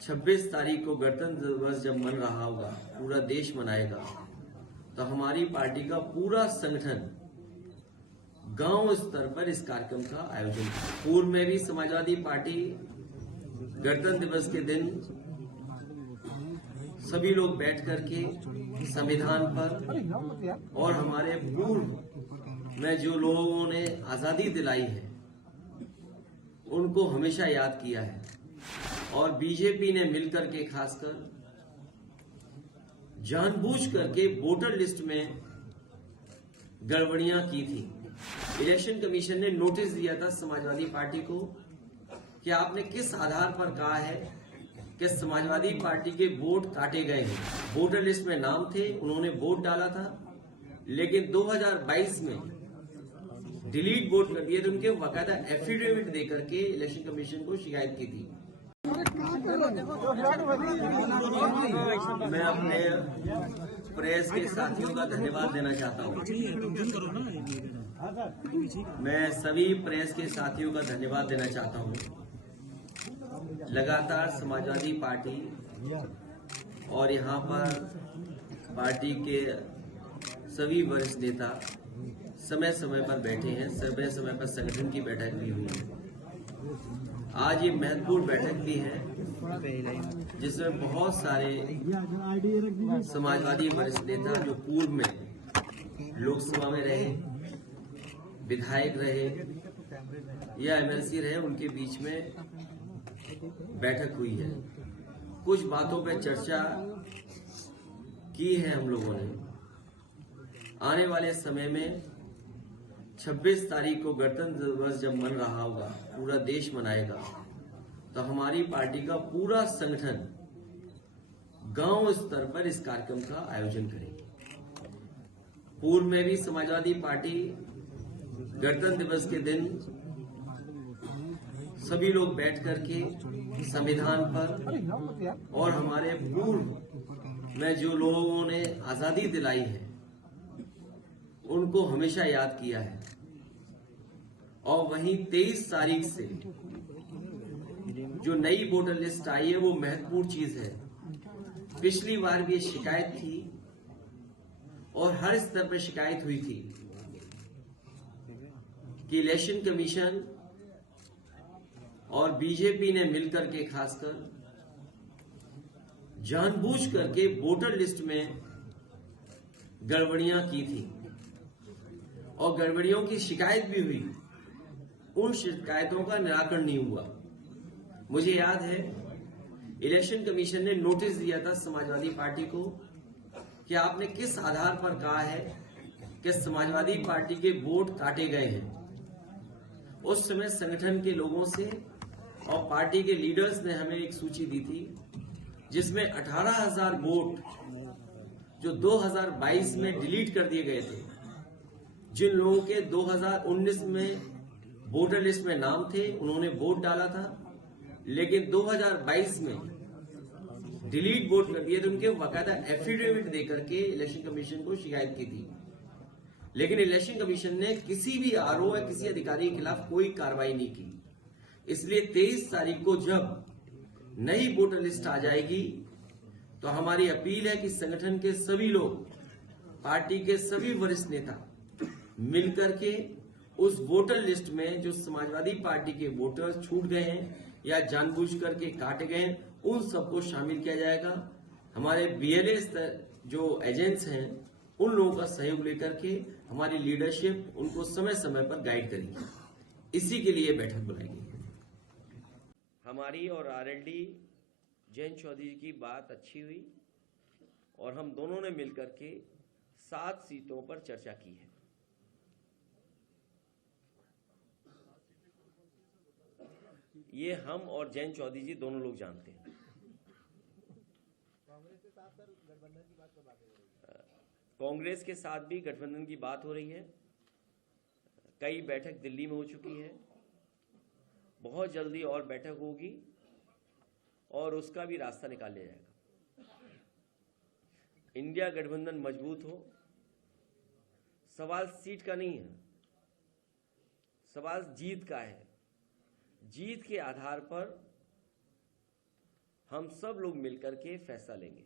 26 तारीख को गणतंत्र दिवस जब मन रहा होगा, पूरा देश मनाएगा, तो हमारी पार्टी का पूरा संगठन गांव स्तर पर इस कार्यक्रम का आयोजन किया। पूर्व में भी समाजवादी पार्टी गणतंत्र दिवस के दिन सभी लोग बैठ करके संविधान पर और हमारे पूर्व में जो लोगों ने आजादी दिलाई है उनको हमेशा याद किया है। और बीजेपी ने मिलकर के खासकर जानबूझ करके वोटर लिस्ट में गड़बड़ियां की थी। इलेक्शन कमीशन ने नोटिस दिया था समाजवादी पार्टी को कि आपने किस आधार पर कहा है कि समाजवादी पार्टी के वोट काटे गए हैं। वोटर लिस्ट में नाम थे, उन्होंने वोट डाला था, लेकिन 2022 में डिलीट वोट कर दिए थे। उनके बाकायदा एफिडेविट देकर के इलेक्शन कमीशन को शिकायत की थी। मैं अपने प्रेस के साथियों का धन्यवाद देना चाहता हूं। मैं सभी प्रेस के साथियों का धन्यवाद देना चाहता हूं। लगातार समाजवादी पार्टी और यहां पर पार्टी के सभी वरिष्ठ नेता समय समय पर बैठे हैं, समय समय पर संगठन की बैठक भी हुई है। आज ये महत्वपूर्ण बैठक भी है जिसमें बहुत सारे समाजवादी वरिष्ठ नेता जो पूर्व में लोकसभा में रहे, विधायक रहे या एमएलसी रहे, उनके बीच में बैठक हुई है। कुछ बातों पर चर्चा की है हम लोगों ने। आने वाले समय में 26 तारीख को गणतंत्र दिवस जब मन रहा होगा, पूरा देश मनाएगा, तो हमारी पार्टी का पूरा संगठन गांव स्तर पर इस कार्यक्रम का आयोजन करेगी। पूर्व में भी समाजवादी पार्टी गणतंत्र दिवस के दिन सभी लोग बैठ करके संविधान पर और हमारे पूर्व में जो लोगों ने आजादी दिलाई है उनको हमेशा याद किया है। और वहीं 23 तारीख से जो नई वोटर लिस्ट आई है वो महत्वपूर्ण चीज है। पिछली बार भी ये शिकायत थी और हर स्तर पर शिकायत हुई थी कि इलेक्शन कमीशन और बीजेपी ने मिलकर के खासकर जानबूझ करके वोटर लिस्ट में गड़बड़ियां की थी और गड़बड़ियों की शिकायत भी हुई। उन शिकायतों का निराकरण नहीं हुआ। मुझे याद है इलेक्शन कमीशन ने नोटिस दिया था समाजवादी पार्टी को कि आपने किस आधार पर कहा है कि समाजवादी पार्टी के वोट काटे गए हैं। उस समय संगठन के लोगों से और पार्टी के लीडर्स ने हमें एक सूची दी थी जिसमें 18,000 वोट जो 2022 में डिलीट कर दिए गए थे। जिन लोगों के 2019 में वोटर लिस्ट में नाम थे, उन्होंने वोट डाला था, लेकिन 2022 में डिलीट वोट कर दिए थे। उनके बाकायदा एफिडेविट देकर के इलेक्शन कमीशन को शिकायत की थी, लेकिन इलेक्शन कमीशन ने किसी भी आरओ या किसी अधिकारी के खिलाफ कोई कार्रवाई नहीं की। इसलिए 23 तारीख को जब नई वोटर लिस्ट आ जाएगी तो हमारी अपील है कि संगठन के सभी लोग, पार्टी के सभी वरिष्ठ नेता मिलकर के उस वोटर लिस्ट में जो समाजवादी पार्टी के वोटर छूट गए हैं या जानबूझ करके काटे गए हैं, उन सबको शामिल किया जाएगा। हमारे बीएलए जो एजेंट्स हैं उन लोगों का सहयोग लेकर के हमारी लीडरशिप उनको समय समय पर गाइड करेगी। इसी के लिए बैठक बुलाई गई। हमारी और आरएलडी जयंत चौधरी की बात अच्छी हुई और हम दोनों ने मिलकर के 7 सीटों पर चर्चा की है। ये हम और जयंत चौधरी जी दोनों लोग जानते हैं। कांग्रेस के साथ भी गठबंधन की बात हो रही है। कई बैठक दिल्ली में हो चुकी है, बहुत जल्दी और बैठक होगी और उसका भी रास्ता निकाल लिया जाएगा। इंडिया गठबंधन मजबूत हो। सवाल सीट का नहीं है, सवाल जीत का है। जीत के आधार पर हम सब लोग मिलकर के फैसला लेंगे।